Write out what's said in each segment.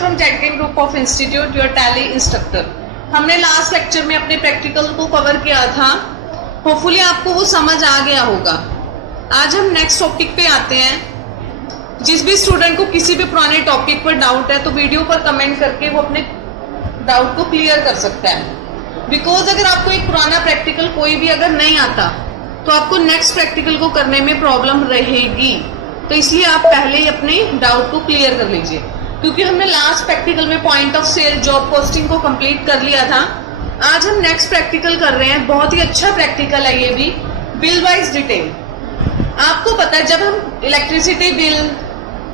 from Jetkin Group of Institute, your Tally instructor. हमने last lecture में अपने practical को कवर किया था, होपफुली आपको वो समझ आ गया होगा। आज हम नेक्स्ट टॉपिक पे आते हैं। जिस भी स्टूडेंट को किसी भी पुराने टॉपिक पर डाउट है तो वीडियो पर कमेंट करके वो अपने डाउट को क्लियर कर सकता है। बिकॉज अगर आपको एक पुराना प्रैक्टिकल कोई भी अगर नहीं आता तो आपको नेक्स्ट प्रैक्टिकल को करने में प्रॉब्लम रहेगी, तो इसलिए आप पहले ही अपने डाउट को क्लियर कर लीजिए। क्योंकि हमने लास्ट प्रैक्टिकल में point of sale job posting को कंप्लीट कर लिया था। आज हम नेक्स्ट प्रैक्टिकल कर रहे हैं, बहुत ही अच्छा प्रैक्टिकल है ये भी, बिल वाइज डिटेल। आपको पता है जब हम electricity bill,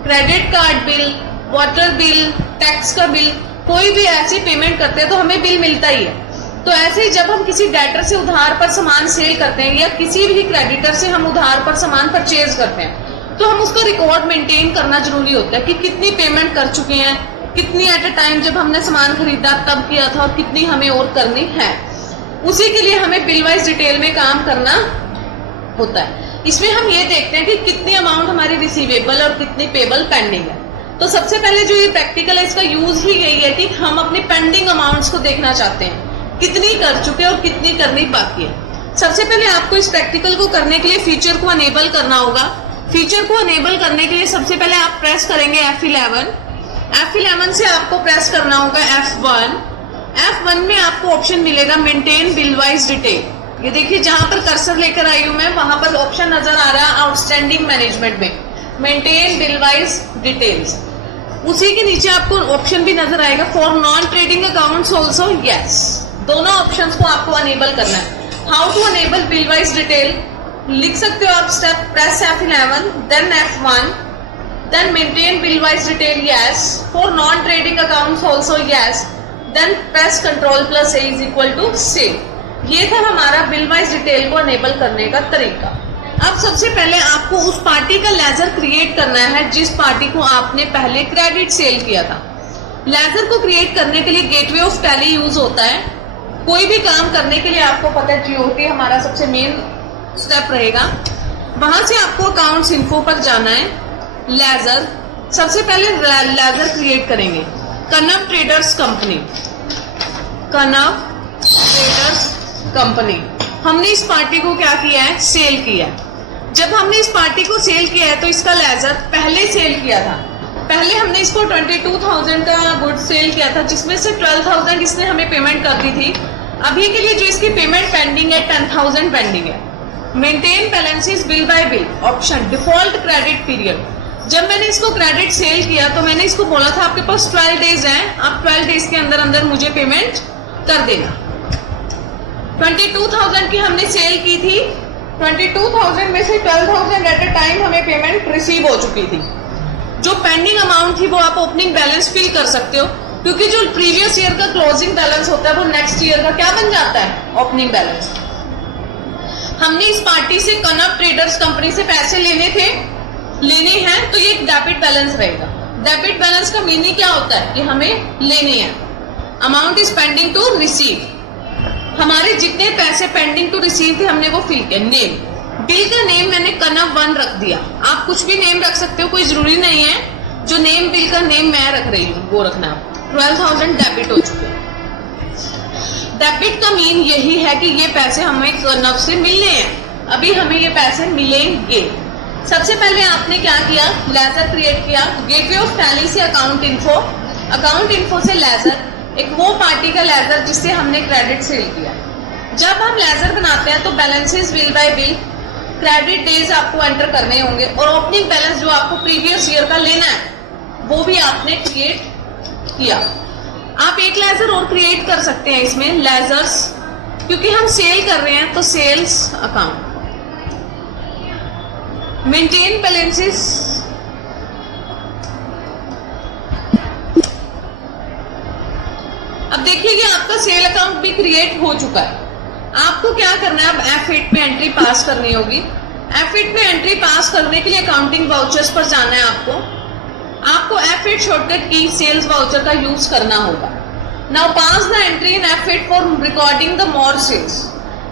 credit card bill, water bill, tax का बिल, कोई भी ऐसी पेमेंट करते हैं तो हमें बिल मिलता ही है। तो ऐसे ही जब हम किसी डेटर से उधार पर सामान सेल करते हैं या किसी भी क्रेडिटर से हम उधार पर सामान परचेज करते हैं तो हम उसका रिकॉर्ड मेंटेन करना जरूरी होता है कि कितनी पेमेंट कर चुके हैं, कितनी एट अ टाइम जब हमने सामान खरीदा तब किया था और कितनी हमें और करनी है। उसी के लिए हमें बिल वाइज डिटेल में काम करना होता है। इसमें हम ये देखते हैं कि कितनी अमाउंट हमारी रिसीवेबल और कितनी पेबल पेंडिंग है। तो सबसे पहले जो ये प्रैक्टिकल है इसका यूज ही यही है कि हम अपनी पेंडिंग अमाउंट्स को देखना चाहते हैं, कितनी कर चुके और कितनी करनी बाकी है। सबसे पहले आपको इस प्रैक्टिकल को करने के लिए फीचर को अनेबल करना होगा। फीचर को अनेबल करने के लिए सबसे पहले आप प्रेस करेंगे F11। F11 से आपको प्रेस करना होगा F1। F1 में आपको ऑप्शन मिलेगा मेंटेन बिल वाइज डिटेल। ये देखिए जहां पर कर्सर लेकर आई हूं मैं, वहां पर ऑप्शन नजर आ रहा है आउटस्टैंडिंग मैनेजमेंट में मेंटेन बिल वाइज डिटेल्स। उसी के नीचे आपको ऑप्शन भी नजर आएगा for non trading accounts also yes. दोनों ऑप्शन को आपको अनेबल करना है। How to enable bill wise detail लिख सकते हो आप। Step press F11 then F1 then maintain bill wise detail yes, for non trading accounts also yes, then press Ctrl+A is equal to save. ये था हमारा bill wise detail को enable करने का तरीका। अब सबसे पहले आपको उस पार्टी का लेजर क्रिएट करना है जिस पार्टी को आपने पहले क्रेडिट सेल किया था। लेजर को क्रिएट करने के लिए गेटवे ऑफ टैली यूज होता है। कोई भी काम करने के लिए आपको पता है GOT हमारा सबसे मेन स्टेप रहेगा। वहां से आपको अकाउंट्स इन्फो पर जाना है। लेजर, सबसे पहले लेजर क्रिएट करेंगे कनव ट्रेडर्स कंपनी। कनव ट्रेडर्स कंपनी हमने इस पार्टी को क्या किया है, सेल किया है। जब हमने इस पार्टी को सेल किया है तो इसका लेजर पहले सेल किया था। पहले हमने इसको 22,000 का गुड सेल किया था, जिसमें से 12,000 इसने हमें पेमेंट कर दी थी। अभी के लिए जो इसकी पेमेंट पेंडिंग है 10,000 पेंडिंग है। Maintain balances bill bye bill option default credit period. जब मैंने इसको क्रेडिट सेल किया तो मैंने इसको बोला था आपके पास 12 डेज हैं, आप 12 डेज के अंदर अंदर मुझे पेमेंट कर देना। 22,000 की हमने सेल की थी। 22,000 में से 12,000 एट अ टाइम हमें पेमेंट रिसीव हो चुकी थी। जो पेंडिंग अमाउंट थी वो आप ओपनिंग बैलेंस फिल कर सकते हो, क्योंकि जो प्रीवियस ईयर का क्लोजिंग बैलेंस होता है वो नेक्स्ट ईयर का क्या बन जाता है, ओपनिंग बैलेंस। हमने इस पार्टी से कनव ट्रेडर्स कंपनी से पैसे लेने हैं तो ये डेबिट बैलेंस रहेगा। डेबिट बैलेंस का मीनिंग क्या होता है कि हमें लेने हैं। Amount is pending to receive. हमारे जितने पैसे पेंडिंग टू रिसीव थे हमने वो फिल किया। नेम, बिल का नेम मैंने कनव 1 रख दिया। आप कुछ भी नेम रख सकते हो, कोई जरूरी नहीं है। जो नेम बिल का नेम मैं रख रही हूँ वो रखना। 12,000 डेबिट हो चुके। डेबिट का मीन यही है कि ये पैसे हमें कनव से मिलने हैं, अभी हमें ये पैसे मिलेंगे। सबसे पहले आपने क्या किया, लेजर क्रिएट किया। गेटवे ऑफ टैली से अकाउंट इन्फो, अकाउंट इन्फो से लेजर, एक वो पार्टी का लेजर जिससे हमने क्रेडिट सेल किया। जब हम लेजर बनाते हैं तो balances bill bye bill, credit days आपको एंटर करने होंगे और ओपनिंग बैलेंस जो आपको प्रीवियस ईयर का लेना है वो भी आपने क्रिएट किया। आप एक लेजर और क्रिएट कर सकते हैं इसमें, लेजर्स, क्योंकि हम सेल कर रहे हैं तो सेल्स अकाउंट। मेंटेन बैलेंसेस, अब देखिए कि आपका सेल अकाउंट भी क्रिएट हो चुका है। आपको क्या करना है, अब F8 में एंट्री पास करनी होगी। F8 में एंट्री पास करने के लिए अकाउंटिंग वाउचर्स पर जाना है आपको F8 शॉर्टकट की सेल्स वाउचर का यूज करना होगा। Now pass the entry in F8 for recording the more sales.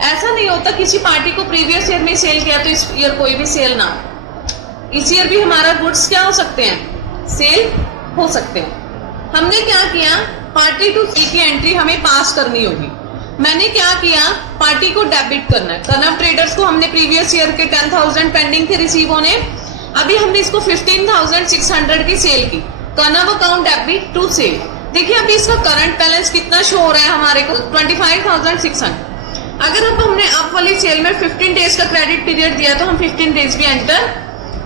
ऐसा नहीं होता किसी पार्टी को प्रीवियस ईयर में सेल किया तो इस ईयर कोई भी सेल ना हो। इस ईयर भी हमारा गुड्स क्या हो सकते हैं, सेल हो सकते हैं। हमने क्या किया, पार्टी टू सी की एंट्री हमें पास करनी होगी। मैंने क्या किया, पार्टी को डेबिट करना है। कनव ट्रेडर्स को हमने प्रीवियस ईयर के 10,000 पेंडिंग थे रिसीव होने, अभी हमने इसको 15,600 की सेल की। कनव अकाउंट डेबिट टू सेल। देखिए अभी इसका करंट बैलेंस कितना शो हो रहा है हमारे को, 25,600। अगर अब हमने अप वाली सेल में 15 डेज का क्रेडिट पीरियड दिया तो हम 15 डेज भी एंटर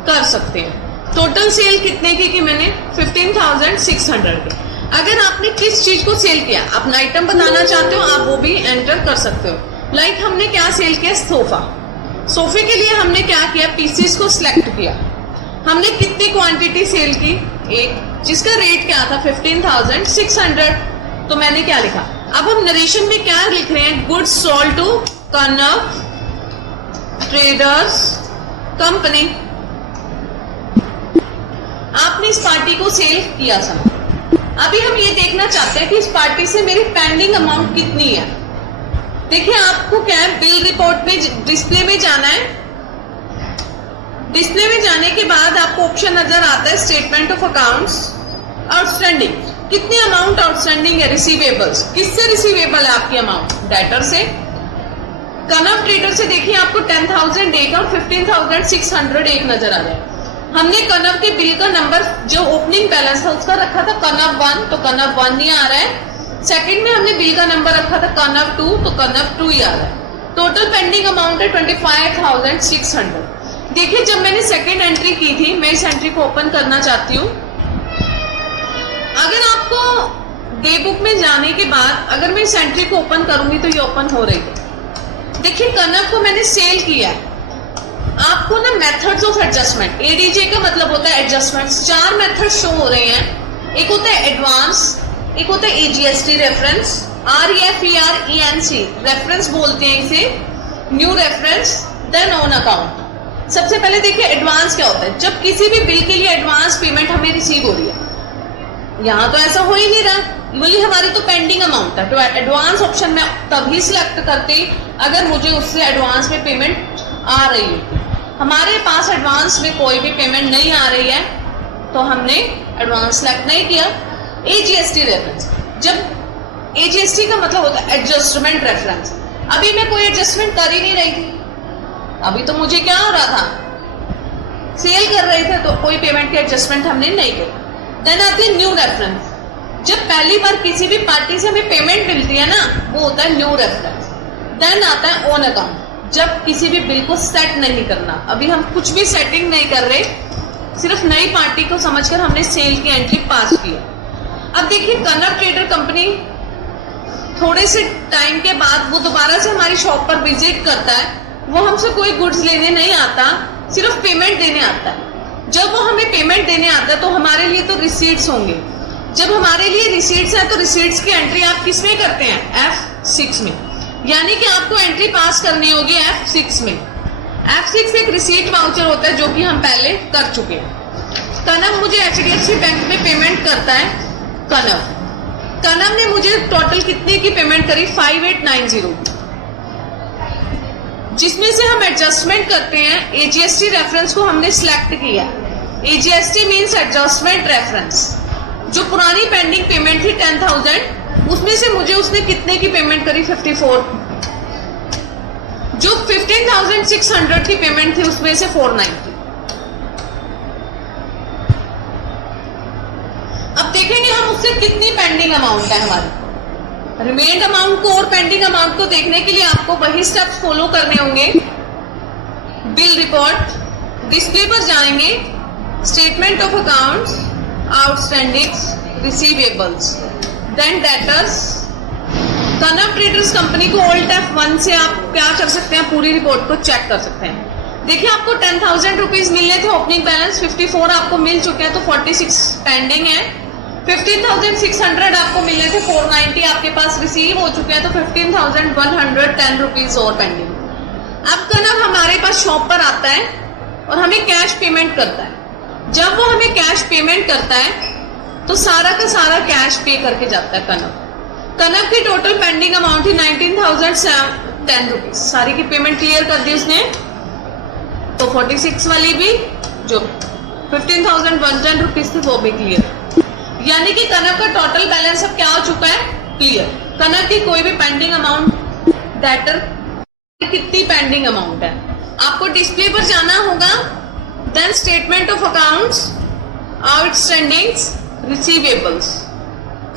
कर सकते हैं। टोटल सेल कितने की मैंने, 15,600 की। अगर आपने किस चीज को सेल किया, अपना आइटम बताना चाहते हो, आप वो भी एंटर कर सकते हो। लाइक हमने क्या सेल किया, सोफा। सोफे के लिए हमने क्या किया, पीसेस को सिलेक्ट किया। हमने कितनी क्वांटिटी सेल की, एक, जिसका रेट क्या था 15,600। तो मैंने क्या लिखा, अब हम नरेशन में क्या लिख रहे हैं, goods sold to Kanav traders company. आपने इस पार्टी को सेल किया सामान। अभी हम ये देखना चाहते हैं कि इस पार्टी से मेरी पेंडिंग अमाउंट कितनी है। देखिए आपको क्या है, बिल रिपोर्ट में डिस्प्ले में जाना है। डिस्प्ले में जाने के बाद आपको ऑप्शन नजर आता है स्टेटमेंट ऑफ अकाउंट्स, आउटस्टैंडिंग। कितनी अमाउंट आउटस्टैंडिंग है, रिसीवेबल्स। किससे रिसीवेबल है आपकी अमाउंट, डेटर से। कनव ट्रेडर से देखिए आपको 10,000 एक और 15,600 एक नजर आ रहा है। हमने कनव के बिल का नंबर जो ओपनिंग बैलेंस था उसका रखा था कनव 1, तो कनव 1 नहीं आ रहा है। सेकंड में हमने बिल का नंबर रखा था कनव 2, तो कनव 2 ही आ रहा है। टोटल पेंडिंग अमाउंट है 25,600। देखिए जब मैंने सेकंड एंट्री की थी, मैं इस एंट्री को ओपन करना चाहती हूँ। अगर आपको डे बुक में जाने के बाद अगर मैं इस एंट्री को ओपन करूंगी तो ये ओपन हो रही है। देखिए कनव को मैंने सेल किया है। आपको ना मेथड्स ऑफ एडजस्टमेंट, एडीजे का मतलब होता है एडजस्टमेंट्स। 4 मेथड शो हो रहे हैं। एक होता है एडवांस, एक होता है एजीएसटी रेफरेंस, REFERENC रेफरेंस बोलते हैं इसे, new reference, then on account. सबसे पहले देखिए एडवांस क्या होता है, जब किसी भी बिल के लिए एडवांस पेमेंट हमें रिसीव हो रही है। यहाँ तो ऐसा हो ही नहीं रहा, बोली हमारी तो पेंडिंग अमाउंट है। तो एडवांस ऑप्शन में तभी सिलेक्ट करते अगर मुझे उससे एडवांस में पेमेंट आ रही है। हमारे पास एडवांस में कोई भी पेमेंट नहीं आ रही है तो हमने एडवांस सेलेक्ट नहीं किया। एजीएसटी रेफरेंस, जब एजीएसटी का मतलब होता है एडजस्टमेंट रेफरेंस। अभी मैं कोई एडजस्टमेंट कर ही नहीं रही थी, अभी तो मुझे क्या हो रहा था, सेल कर रहे थे, तो कोई पेमेंट की एडजस्टमेंट हमने नहीं की। देन आती है न्यू रेफरेंस, जब पहली बार किसी भी पार्टी से हमें पेमेंट मिलती है ना, वो होता है न्यू रेफरेंस। देन आता है ऑन अकाउंट, जब किसी भी बिल को सेट नहीं करना, अभी हम कुछ भी सेटिंग नहीं कर रहे, सिर्फ नई पार्टी को समझकर हमने सेल की एंट्री पास की। अब देखिए कनव ट्रेडर कंपनी थोड़े से टाइम के बाद वो दोबारा से हमारी शॉप पर विजिट करता है। वो हमसे कोई गुड्स लेने नहीं आता, सिर्फ पेमेंट देने आता है। जब वो हमें पेमेंट देने आता है तो हमारे लिए तो रिसीट्स होंगे। जब हमारे लिए रिसीट्स है तो रिसीट्स की एंट्री आप किस में करते हैं, F6 में। यानी कि आपको एंट्री पास करनी होगी F6 में। F6 एक रिसीट वाउचर होता है जो कि हम पहले कर चुके हैं। कनव मुझे HDFC बैंक में पेमेंट करता है। कनव ने मुझे टोटल कितने की पेमेंट करी, 5890, जिसमें से हम एडजस्टमेंट करते हैं। एजीएसटी रेफरेंस को हमने सिलेक्ट किया। AGST means adjustment reference. जो पुरानी पेंडिंग पेमेंट थी 10,000, उसमें से मुझे उसने कितने की पेमेंट करी, 54। जो 15,600 की पेमेंट थी उसमें से 490। अब देखेंगे हम उससे कितनी पेंडिंग अमाउंट है हमारी। रिमेन्ड अमाउंट को और पेंडिंग अमाउंट को देखने के लिए आपको वही स्टेप्स फॉलो करने होंगे। बिल रिपोर्ट, डिस्प्ले पर जाएंगे, statement of accounts, outstandings, receivables, then debtors. Kanav traders company को Alt F1 से आप क्या कर सकते हैं, पूरी रिपोर्ट को चेक कर सकते हैं। देखिए आपको 10,000 रुपीज मिलने थे, ओपनिंग बैलेंस 54 आपको मिल चुके हैं, तो 46 पेंडिंग है। 15,600 आपको मिलने थे, 490 आपके पास रिसीव हो चुके हैं, तो 15,110 रुपीज और पेंडिंग। अब कनव हमारे पास शॉप पर आता है और हमें कैश पेमेंट करता है। जब वो हमें कैश पेमेंट करता है तो सारा का सारा कैश पे करके जाता है कनव की टोटल पेंडिंग अमाउंट थी 19,010 रुपीज। सारी की पेमेंट क्लियर कर दी उसने, तो 46 वाली भी जो 15,110 रुपीज थी वो भी क्लियर। यानी कि कनक का टोटल बैलेंस अब क्या हो चुका है, क्लियर। कनक की कोई भी पेंडिंग अमाउंट, डेटर कितनी पेंडिंग अमाउंट है, आपको डिस्प्ले पर जाना होगा। Then statement of accounts, outstandings, receivables.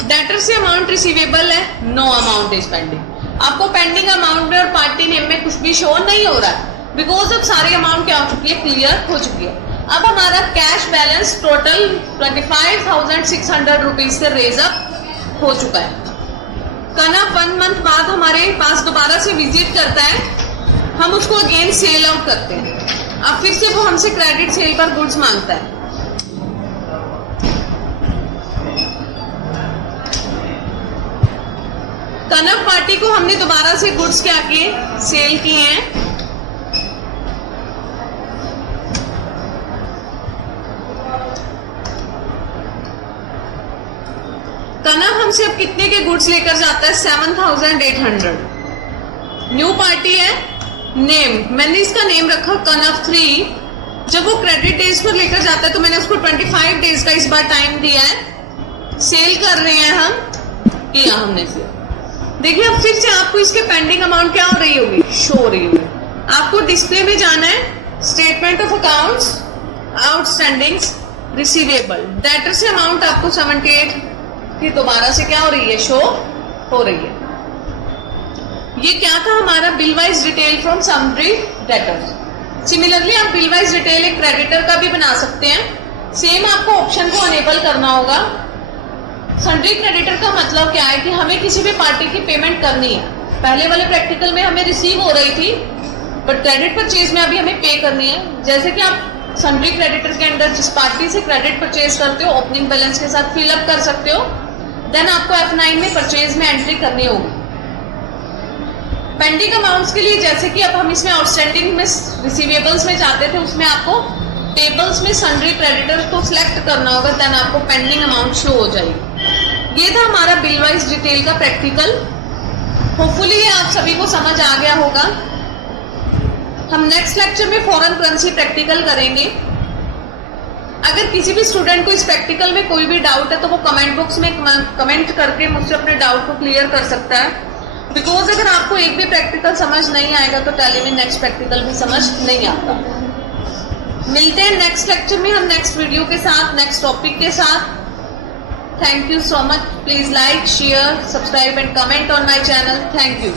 Debtor से अमाउंट रिसीवेबल है, नो अमाउंट इज पेंडिंग। आपको पेंडिंग अमाउंट में और पार्टी नेम में कुछ भी शो नहीं हो रहा है, बिकॉज अब सारी अमाउंट क्या हो चुकी है, क्लियर हो चुकी है। अब हमारा कैश बैलेंस टोटल 25,600 रुपीज से रेज अप हो चुका है। कनक 1 मंथ बाद हमारे पास दोबारा से विजिट करता है, हम उसको अगेन सेल आउट करते हैं। अब फिर से वो हमसे क्रेडिट सेल पर गुड्स मांगता है। कनक पार्टी को हमने दोबारा से गुड्स क्या किए, सेल किए हैं। कनक हमसे अब कितने के गुड्स लेकर जाता है, 7,800। न्यू पार्टी है, नेम मैंने इसका नेम रखा कनक 3। जब वो क्रेडिट डेज पर लेकर जाता है तो मैंने उसको 25 डेज का इस बार टाइम दिया है। सेल कर रहे हैं हम, किया हमने सेल। देखिए अब फिर से आपको इसके पेंडिंग अमाउंट क्या हो रही होगी, शो हो रही होगी। आपको डिस्प्ले में जाना है, statement of accounts, outstandings, receivable. Debtor से अमाउंट आपको 78 की दोबारा से क्या हो रही है, शो हो रही है। ये क्या था हमारा bill wise detail from sundry debtors. Similarly आप बिल वाइज डिटेल एक क्रेडिटर का भी बना सकते हैं। सेम आपको ऑप्शन को अनेबल करना होगा। सन्ड्री क्रेडिटर का मतलब क्या है कि हमें किसी भी पार्टी की पेमेंट करनी है। पहले वाले प्रैक्टिकल में हमें रिसीव हो रही थी, बट क्रेडिट परचेज में अभी हमें पे करनी है। जैसे कि आप सन्ड्री क्रेडिटर के अंदर जिस पार्टी से क्रेडिट परचेज करते हो, ओपनिंग बैलेंस के साथ फिलअप कर सकते हो। देन आपको F9 में परचेज में एंट्री करनी होगी। पेंडिंग अमाउंट्स के लिए जैसे कि अब हम इसमें आउटस्टैंडिंग में रिसीवेबल्स में जाते थे, उसमें आपको टेबल्स में सन्ड्री क्रेडिटर्स को सिलेक्ट करना होगा, देन आपको पेंडिंग अमाउंट शो हो जाएगी। ये था हमारा बिल वाइज डिटेल का प्रैक्टिकल। होपफुली ये आप सभी को समझ आ गया होगा। हम नेक्स्ट लेक्चर में फॉरेन करेंसी प्रैक्टिकल करेंगे। अगर किसी भी स्टूडेंट को इस प्रैक्टिकल में कोई भी डाउट है तो वो कमेंट बॉक्स में कमेंट करके मुझसे अपने डाउट को क्लियर कर सकता है। बिकॉज अगर आपको एक भी प्रैक्टिकल समझ नहीं आएगा तो टैली में नेक्स्ट प्रैक्टिकल भी समझ नहीं आता। मिलते हैं नेक्स्ट लेक्चर में हम नेक्स्ट वीडियो के साथ, नेक्स्ट टॉपिक के साथ। Thank you so much. Please like, share, subscribe and comment on my channel. Thank you.